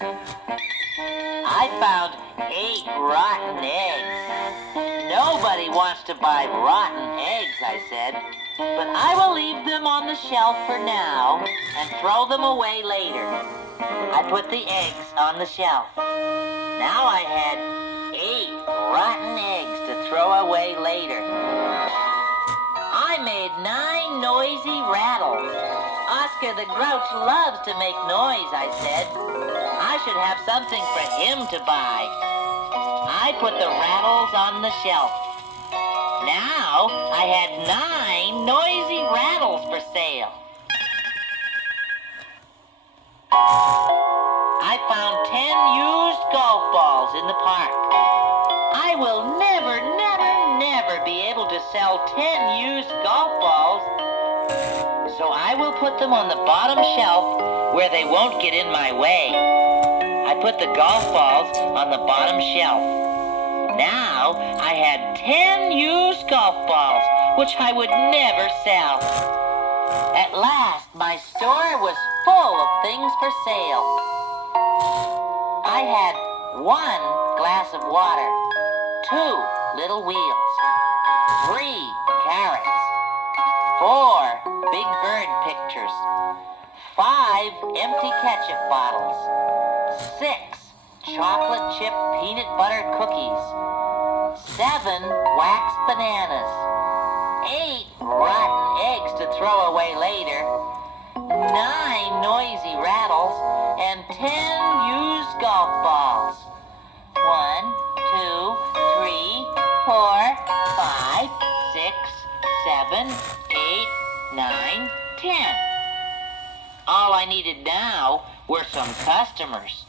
I found 8 rotten eggs. Nobody wants to buy rotten eggs, I said, but I will leave them on the shelf for now and throw them away later. I put the eggs on the shelf. Now I had 8 rotten eggs to throw away later. I made 9 noisy rattles. Oscar the Grouch loves to make noise, I said. I should have something for him to buy. I put the rattles on the shelf. Now I had 9 noisy rattles for sale. I found 10 used golf balls in the park. I will never be able to sell 10 used golf balls, so I will put them on the bottom shelf where they won't get in my way. I put the golf balls on the bottom shelf. Now I had 10 used golf balls, which I would never sell. At last, my store was full of things for sale. I had 1 glass of water, 2 little wheels, 3 carrots, 4 big bird pictures, 5 empty ketchup bottles, 6 chocolate chip peanut butter cookies, 7 waxed bananas, 8 rotten eggs to throw away later, 9 noisy rattles, and 10 used golf balls. 1, 2, 3, 4, 5, 6, 7, 8, 9, 10. All I needed now were some customers.